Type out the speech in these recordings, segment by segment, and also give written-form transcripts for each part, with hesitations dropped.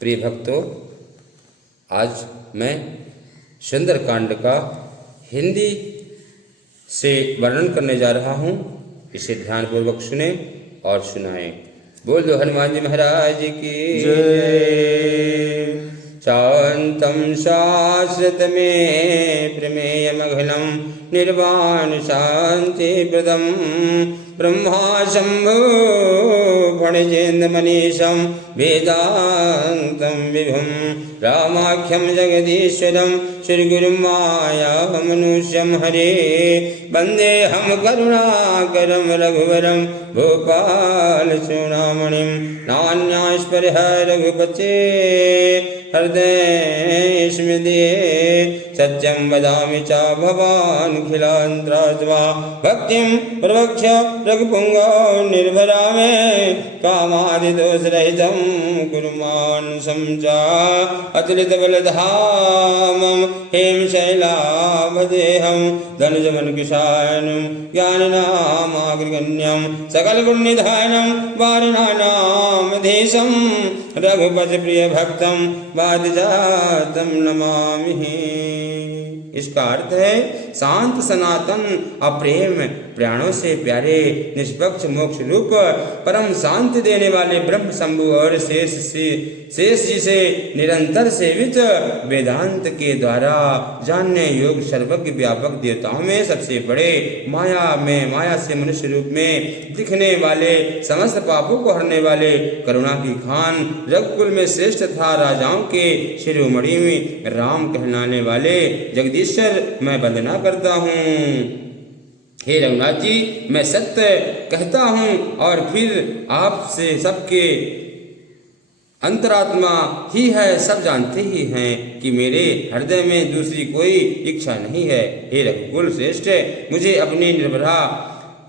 प्रिय भक्तों, आज मैं सुंदरकांड का हिंदी से वर्णन करने जा रहा हूँ। इसे ध्यानपूर्वक सुने और सुनाएं। बोल दो हनुमान जी महाराज की जय। शांतं शाश्वतमेव प्रमेयमखिलं निर्वाण शान्तिप्रदं ब्रह्मा शम्भो फणिजेन्द्रमनीशं वेदान्तं विभुं रामाख्यं जगदीश्वरं श्रीगुरुं मायामनुष्यं हरे वन्देऽहं करुणाकरं रघुवरं भूपालचूडामणिं नान्यास्पृह रघुपते हृदय स्मृति सत्यं वदामि च भवान् खिलान्त्रात्मा भक्तिं प्रवक्ष रघुपुङ्गव निर्भरा मे कामादिदोषरहितं कुर्मानुसं च अतुलितबलधामं हेमशैलाभदेहं धनुजमन्कुशायनं ज्ञानिनामाग्रगण्यं सकलगुणनिधानं वारिणानामधीशं रघुपतिप्रियभक्तं वादिजातं नमामि। इसका अर्थ है शांत सनातन अप्रेम प्राणों से प्यारे निष्पक्ष मोक्ष रूप परम शांति देने वाले ब्रह्म शंभु और शेष जी से निरंतर सेवित वेदांत के द्वारा जानने योग्य सर्वज्ञ व्यापक देवताओं में सबसे बड़े माया से मनुष्य रूप में दिखने वाले समस्त पापों को हरने वाले करुणा की खान रघुकुल में श्रेष्ठ था राजाओं के शिरोमणि में राम कहलाने वाले जगदीश्वर मैं वंदना करता हूँ। हे रघुनाथ जी, मैं सत्य कहता हूँ और फिर आपसे सबके अंतरात्मा ही है, सब जानते ही हैं कि मेरे हृदय में दूसरी कोई इच्छा नहीं है। हे रघुकुल श्रेष्ठ, मुझे अपनी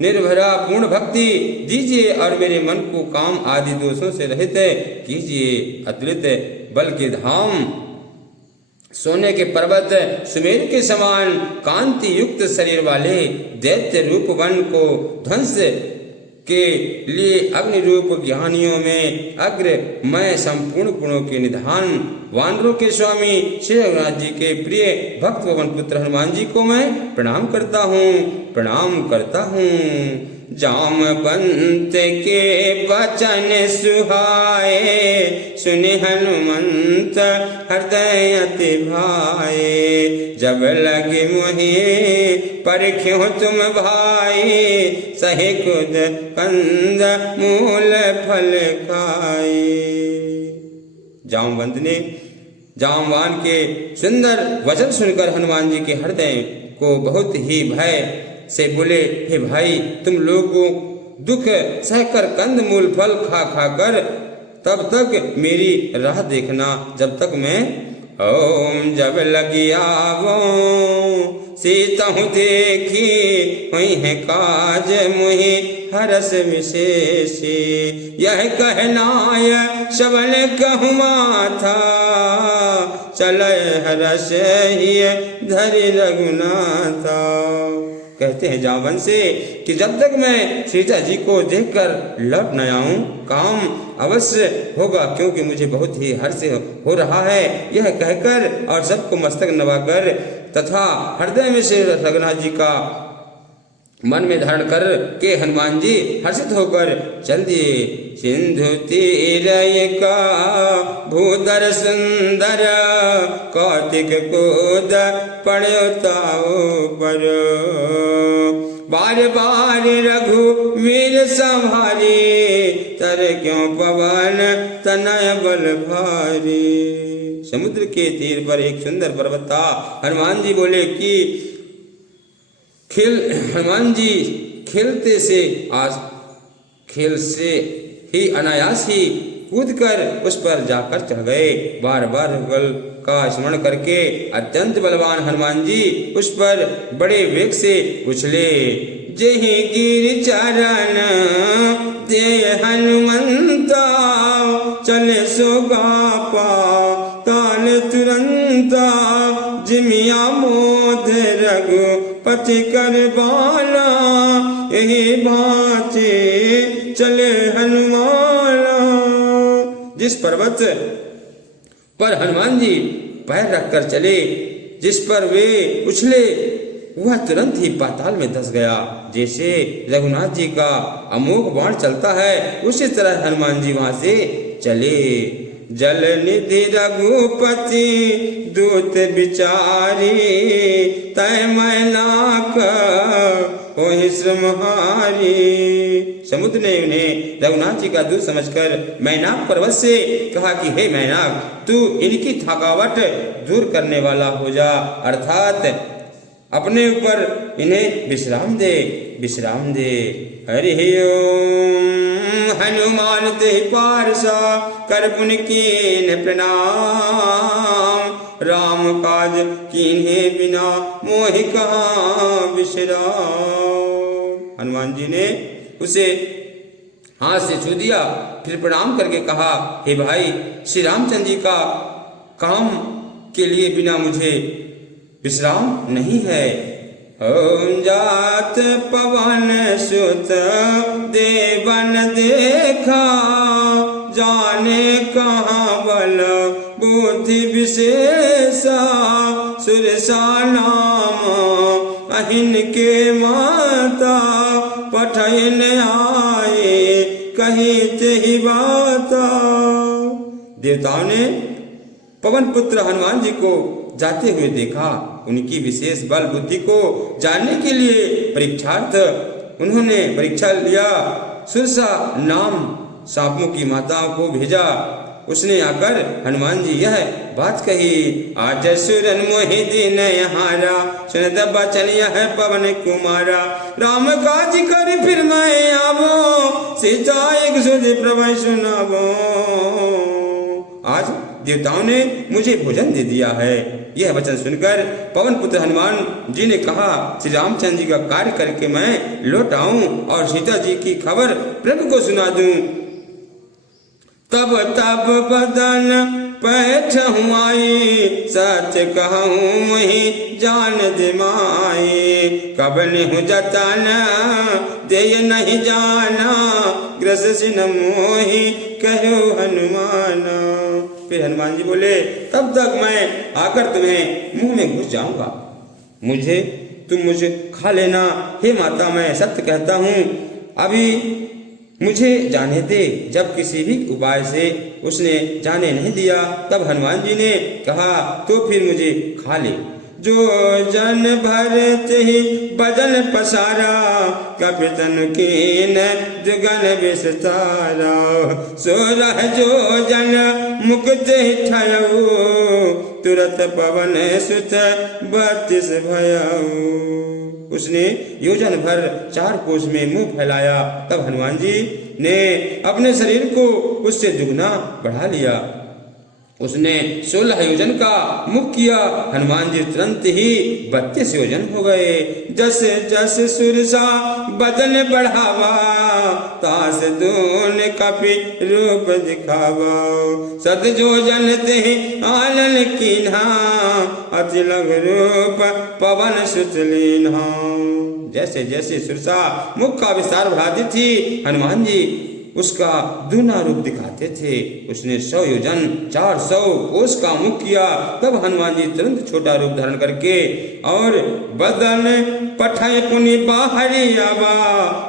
निर्भरा पूर्ण भक्ति दीजिए और मेरे मन को काम आदि दोषों से रहित कीजिए। अतुलित बल के धाम सोने के पर्वत सुमेरु के समान कांति युक्त शरीर वाले दैत्य रूप वन को ध्वंस के लिए अग्नि रूप ज्ञानियों में अग्र मैं संपूर्ण गुणों के निधान वानरों के स्वामी श्री रघुनाथ जी के प्रिय भक्त पवन पुत्र हनुमान जी को मैं प्रणाम करता हूँ। जामवंत के वचन सुहाए सुनि हनुमंत हृदय अति भाए जब लगे मोहि परख्यों तुम भाई सहे खुद कंद मूल फल खाए। जामवान के सुंदर वचन सुनकर हनुमान जी के हृदय को बहुत ही भय से बोले, हे भाई, तुम लोगों दुख सहकर कंद मूल फल खा कर तब तक मेरी राह देखना जब तक मैं ओम जब लगी आवो सीता हूँ देखी हुई है काज मुहि हरस विशेषी यह कहनाय सबल कहूँ माथा चले हरस ही धरि रघुनाथा। कहते हैं जामवन से कि जब तक मैं सीता जी को देखकर लौट न आऊं काम अवश्य होगा, क्योंकि मुझे बहुत ही हर्ष हो रहा है। यह कहकर और सबको मस्तक नवाकर तथा हृदय में से रघुनाथ जी का मन में धारण कर के हनुमान जी हर्षित होकर चल दिए। सिंधु तीर का भूधर सुंदर कौतिक कूद पड़ो ताओ पर बार बार रघुवीर संहारी तर क्यों पवन तनय बल भारी। समुद्र के तीर पर एक सुंदर पर्वत था। हनुमान जी बोले कि हनुमान जी खेल से ही अनायास ही कूदकर उस पर जाकर चढ़ गए। बार बार बल का स्मरण करके अत्यंत बलवान हनुमान जी उस पर बड़े वेग से उछले। जहि गिर चरण दे हनुमंता चले सोगा पा ताल तुरंता जिमिया मोद रघुपति कर बाला यही भांति चले हनुमाना। जिस पर्वत पर हनुमान जी पैर रखकर चले, जिस पर वे उछले वह तुरंत ही पाताल में धंस गया। जैसे रघुनाथ जी का अमोघ बाण चलता है, उसी तरह हनुमान जी वहां से चले। जल निधि रघुपति दूत विचारी, तय मैनाक होहि श्रमहारी। समुद्र ने उन्हें रघुनाथ जी का दूत समझकर मैनाक पर्वत से कहा कि हे मैनाक, तू इनकी थकावट दूर करने वाला हो जा, अर्थात अपने ऊपर इन्हें विश्राम दे, विश्राम दे। हरि ओम। हनुमान ते पारसा कर पुनि कीन प्रणाम, राम काज कीन्हे बिना मोहि कहाँ विश्राम। हनुमान जी ने उसे हाथ से छू दिया, फिर प्रणाम करके कहा, हे भाई, श्री रामचंद्र जी का काम के लिए बिना मुझे विश्राम नहीं है। ओम जात पवन सुत देवन देखा, जाने कहाँ बल बुद्धि विशेषा, सुरसा नाम अहिन के माता, पठन आए कही तेहि बाता। देवताओं ने पवन पुत्र हनुमान जी को जाते हुए देखा। उनकी विशेष बल बुद्धि को जानने के लिए परीक्षार्थ उन्होंने परीक्षा लिया। सुरसा नाम सांपों की माताओं को भेजा। उसने आकर हनुमान जी यह बात कही, आज सुरन मोहि दिन हारा, सुन बचन यह पवन कुमारा, राम काज कर फिर मैं आवो, सीता एक सुध प्रभु सुनावो। आज देवताओं ने मुझे भोजन दे दिया है। यह वचन सुनकर पवन पुत्र हनुमान जी ने कहा, श्री रामचंद्र जी का कार्य करके मैं लौट आऊं और सीता जी की खबर प्रभु को सुना दूं। तब तब बदन पैठहूँ आई, सच कहूँ वही जान दिमाई, कब नहीं जतन दे नहीं जाना, ग्रस सिन मोहि कहो हनुमाना। फिर हनुमान जी बोले, तब तक मैं आकर तुम्हें मुंह में घुस जाऊंगा, तुम मुझे खा लेना। हे माता, मैं सत्य कहता हूँ, अभी मुझे जाने दे। जब किसी भी उपाय से उसने जाने नहीं दिया, तब हनुमान जी ने कहा, तो फिर मुझे खा ले। जो जन भरते ही बदन पसारा, कपितन कीन जुगन विस्तारा, सो रह जो जन मुकुट ठयऊ, तुरत पवन सुत 32 भयऊ। उसने योजन भर 4 कोस में मुंह फैलाया। तब हनुमान जी ने अपने शरीर को उससे दुगना बढ़ा लिया। उसने 16 योजन का मुख किया। हनुमान जी तुरंत ही 32 योजन हो गए। जस जस सुरसा बदन बढ़ावा, तास दून कपि रूप दिखावा, सत जोजन ते आनन कीन्हा, अति लघु रूप पवन सुत लीन्हा। जैसे जैसे सुरसा मुख का विस्तार बढ़ाती थी, हनुमान जी उसका दूना रूप दिखाते थे। उसने 100 योजन 400 कोस का मुख किया। तब हनुमान जी तुरंत छोटा रूप धारण करके और बदन पठाए पुनि बाहरी आवा,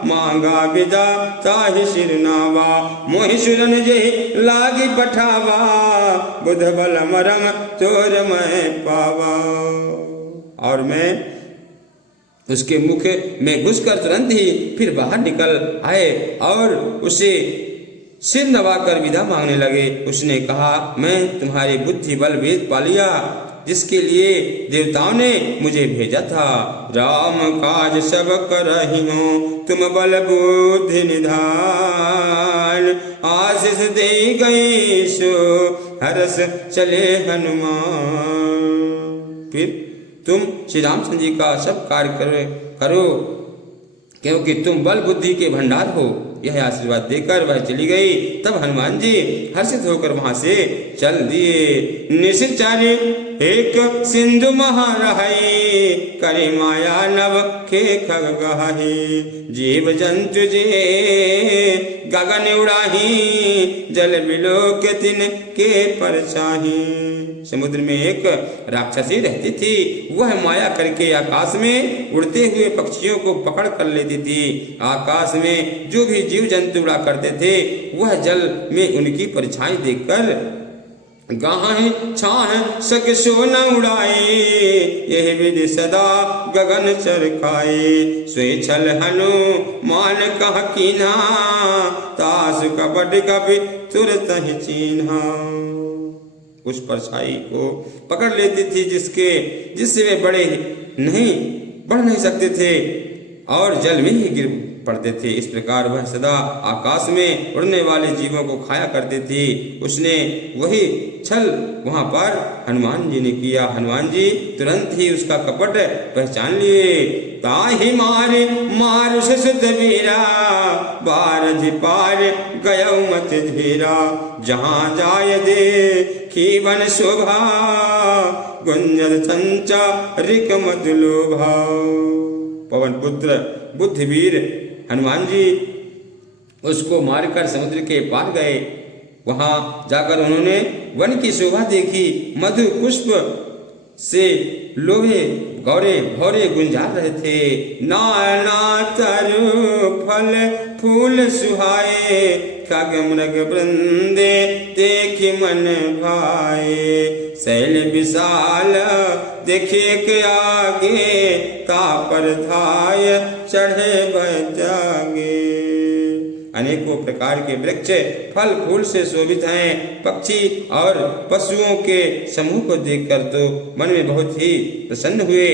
मांगा विदा ताहि सिरनावा, मोहि सुरन जेहि लागी पठावा, बुध बल मरम तोर मैं पावा। और मैं उसके मुख में घुसकर तुरंत ही फिर बाहर निकल आए और उसे सिर नवाकर विदा मांगने लगे। उसने कहा, मैं तुम्हारी बुद्धि बल वेद पा लिया, जिसके लिए देवताओं ने मुझे भेजा था। राम काज सब करहि हो, तुम बल बुद्धि निधान, आशीष दे गई सो हरस चले हनुमान। फिर तुम श्री रामचंद्र जी का सब कार्य करो, क्योंकि तुम बल बुद्धि के भंडार हो। यह आशीर्वाद देकर वह चली गई। तब हनुमान जी हर्षित होकर वहां से चल दिए। निश्चर एक सिंधु महारहई, करे माया नव खे खग गहई, जीव जंतु जे गगन उड़ाही, जल बिलोक तिन के परछाई। समुद्र में एक राक्षसी रहती थी। वह माया करके आकाश में उड़ते हुए पक्षियों को पकड़ कर लेती थी। आकाश में जो भी जीव जंतु उड़ा करते थे वह जल में उनकी परछाई देखकर गाहें छाह सक सोना उड़ाए, यह विधि सदा गगन चरखाए। स्वेच्छल हनुमान कह कीन्हा, तास कपट कपि तुरत ही चिन्हा। उस परछाई को पकड़ लेती थी जिससे वे बढ़ नहीं सकते थे और जल में ही गिर पड़ते थे। इस प्रकार वह सदा आकाश में उड़ने वाले जीवों को खाया करती थी। उसने वही छल वहां पर हनुमान जी ने किया। हनुमान जी तुरंत ही उसका कपट पहचान लिए। ताहि मार सुत वीरा, बारज पार गयो मत धीरा। जहाँ जाय दे की वन शोभा, गुंजर चंचा रिक मत लोभा। पवन पुत्र बुद्धिवीर हनुमान जी उसको मारकर समुद्र के पार गए। वहां जाकर उन्होंने वन की शोभा देखी। मधु पुष्प से लोहे गौरे भौरे गुंजार रहे थे। नाना तरु फल फूल सुहाए, खग मृग वृंदे देखि मन भाए। शैल विशाल देखे के आगे, तापर धाय चढ़े बैजागे। अनेकों प्रकार के वृक्ष फल फूल से शोभित हैं। पक्षी और पशुओं के समूह को देखकर तो मन में बहुत ही प्रसन्न हुए।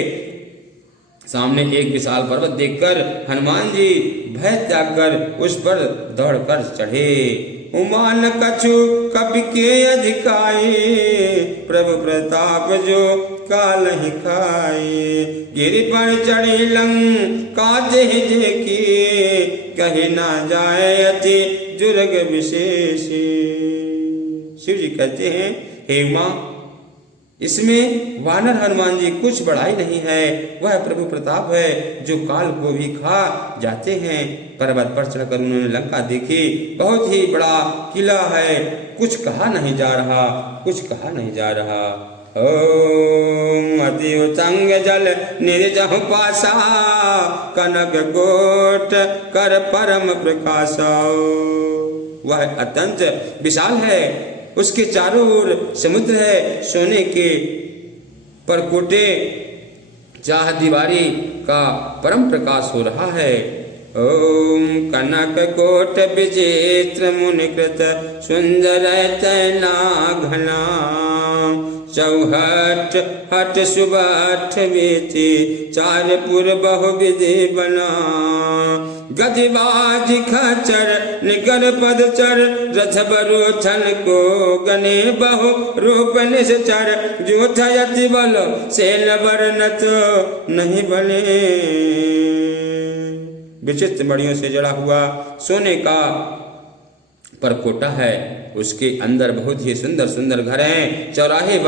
सामने एक विशाल पर्वत देखकर हनुमान जी भय त्याग कर उस पर दौड़कर चढ़े। उमान कछु कपि के अधिकाए, प्रभु प्रताप जो काल ही खाए। गिरि पर चढ़ी लंका जे की, कहे ना जाए अति जुर्ग विशेषी। शिव जी कहते हैं, हे उमा, इसमें वानर हनुमान जी कुछ बड़ाई नहीं है। वह प्रभु प्रताप है जो काल को भी खा जाते हैं। पर्वत पर चढ़कर उन्होंने लंका देखी। बहुत ही बड़ा किला है। कुछ कहा नहीं जा रहा। ओम अति उतंग जल निर्जहु पासा, कनक कोट कर परम प्रकाशा। वह अत्यंत विशाल है। उसके चारों ओर समुद्र है। सोने के परकोटे चाह दीवारी का परम प्रकाश हो रहा है। ओम कनक कोट विचित्र मुनिकृत, सुंदर तैना घना। चौहट हट सुबठ बेती, चार पुर बहु विधि बना। गजबाज खचर निकर पदचर, रथ बरोथन को गने बहु रूप निश्चर। जो थयति बल सेन बरनत नहीं बने। विचित्र मणियों से जड़ा हुआ सोने का परकोटा है। उसके अंदर बहुत ही सुंदर सुंदर घर हैं। चौराहे